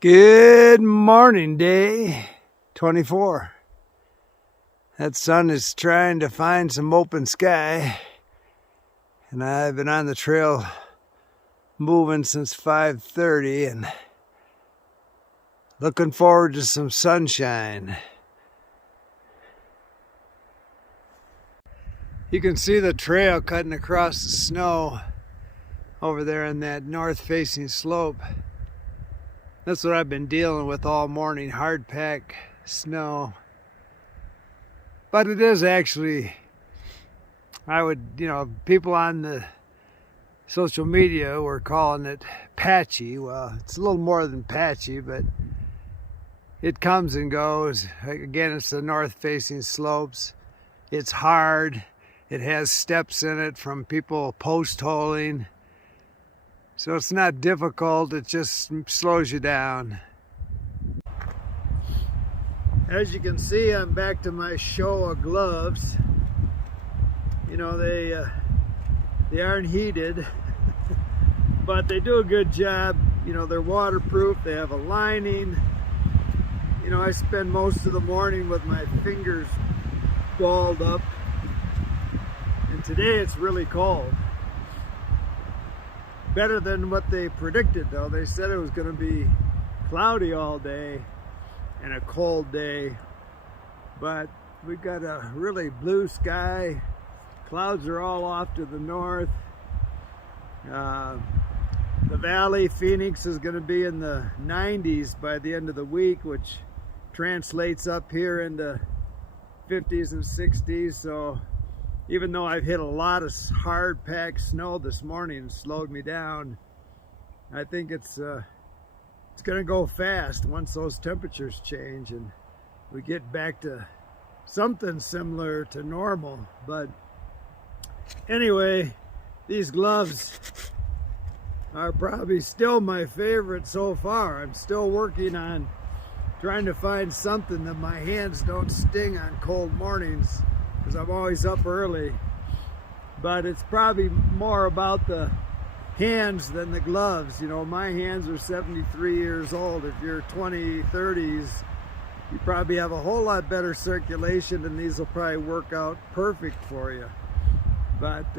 Good morning, day 24. That sun is trying to find some open sky, and I've been on the trail moving since 5:30 and looking forward to some sunshine. You can see the trail cutting across the snow over there in that north-facing slope. That's what I've been dealing with all morning, hard pack snow. But it is actually, people on the social media were calling it patchy. Well, it's a little more than patchy, but it comes and goes. Again, it's the north-facing slopes. It's hard. It has steps in it from people post-holing. So it's not difficult, it just slows you down. As you can see, I'm back to my Showa gloves. You know, they aren't heated, but they do a good job. You know, they're waterproof, they have a lining. You know, I spend most of the morning with my fingers balled up. And today it's really cold. Better than what they predicted though. They said it was going to be cloudy all day and a cold day, but we've got a really blue sky. Clouds are all off to the north. The valley, Phoenix, is going to be in the 90s by the end of the week, which translates up here into 50s and 60s. So even though I've hit a lot of hard packed snow this morning and slowed me down, I think it's gonna go fast once those temperatures change and we get back to something similar to normal. But anyway, these gloves are probably still my favorite so far. I'm still working on trying to find something that my hands don't sting on cold mornings, because I'm always up early. But it's probably more about the hands than the gloves. You know, my hands are 73 years old. If you're 20, 30s, you probably have a whole lot better circulation, and these will probably work out perfect for you. But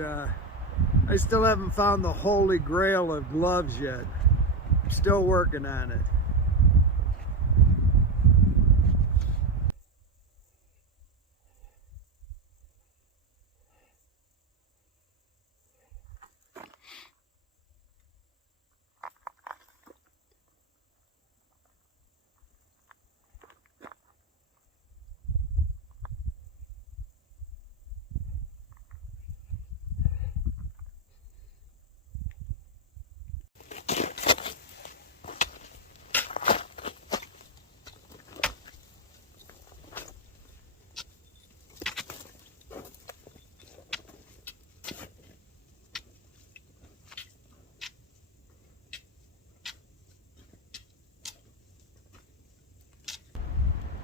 I still haven't found the holy grail of gloves yet. I'm still working on it.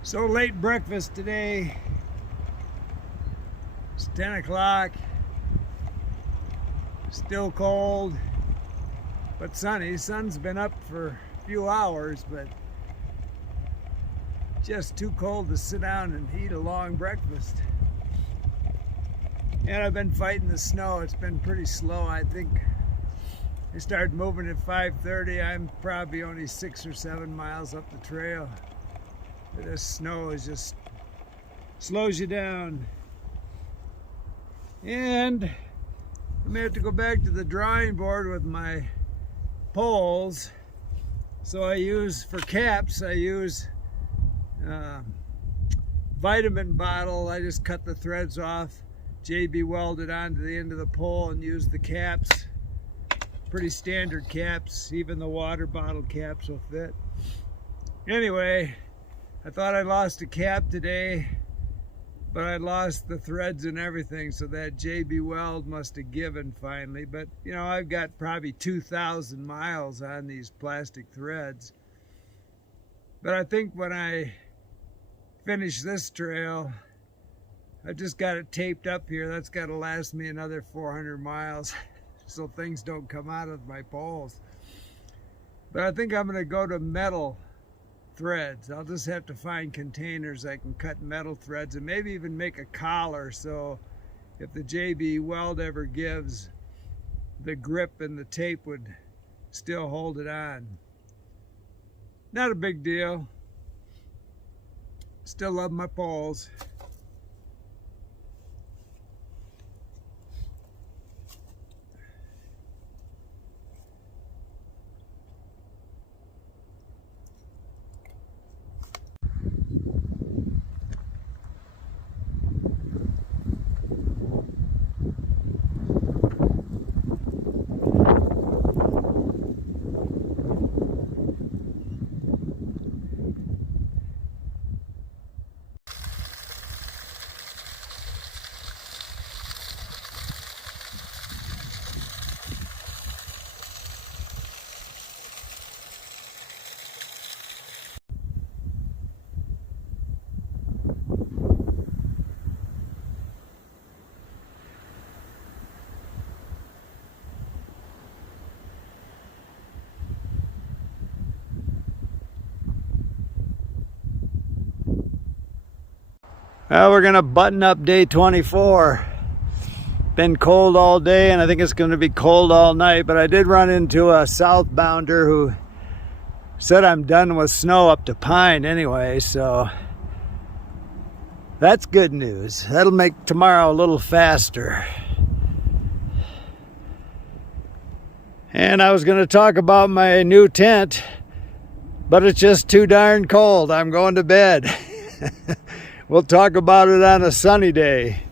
So late breakfast today. It's 10 o'clock. Still cold, but sunny. Sun's been up for a few hours, but just too cold to sit down and eat a long breakfast. And I've been fighting the snow. It's been pretty slow. I think I started moving at 5:30. I'm probably only 6 or 7 miles up the trail. This snow is just slows you down. And I may have to go back to the drawing board with my poles. So I use, for caps, I use vitamin bottle. I just cut the threads off, JB welded onto the end of the pole, and use the caps. Pretty standard caps. Even the water bottle caps will fit. Anyway, I thought I lost a cap today, but I lost the threads and everything, so that JB weld must have given finally. But you know, I've got probably 2,000 miles on these plastic threads. But I think when I finish this trail, I just got it taped up here. That's got to last me another 400 miles so things don't come out of my poles. But I think I'm going to go to metal threads. I'll just have to find containers I can cut metal threads and maybe even make a collar, so if the JB weld ever gives, the grip and the tape would still hold it on. Not a big deal. Still love my poles. Well, we're gonna button up day 24. Been cold all day, and I think it's gonna be cold all night, but I did run into a southbounder who said I'm done with snow up to Pine anyway, so that's good news. That'll make tomorrow a little faster. And I was gonna talk about my new tent, but it's just too darn cold. I'm going to bed. We'll talk about it on a sunny day.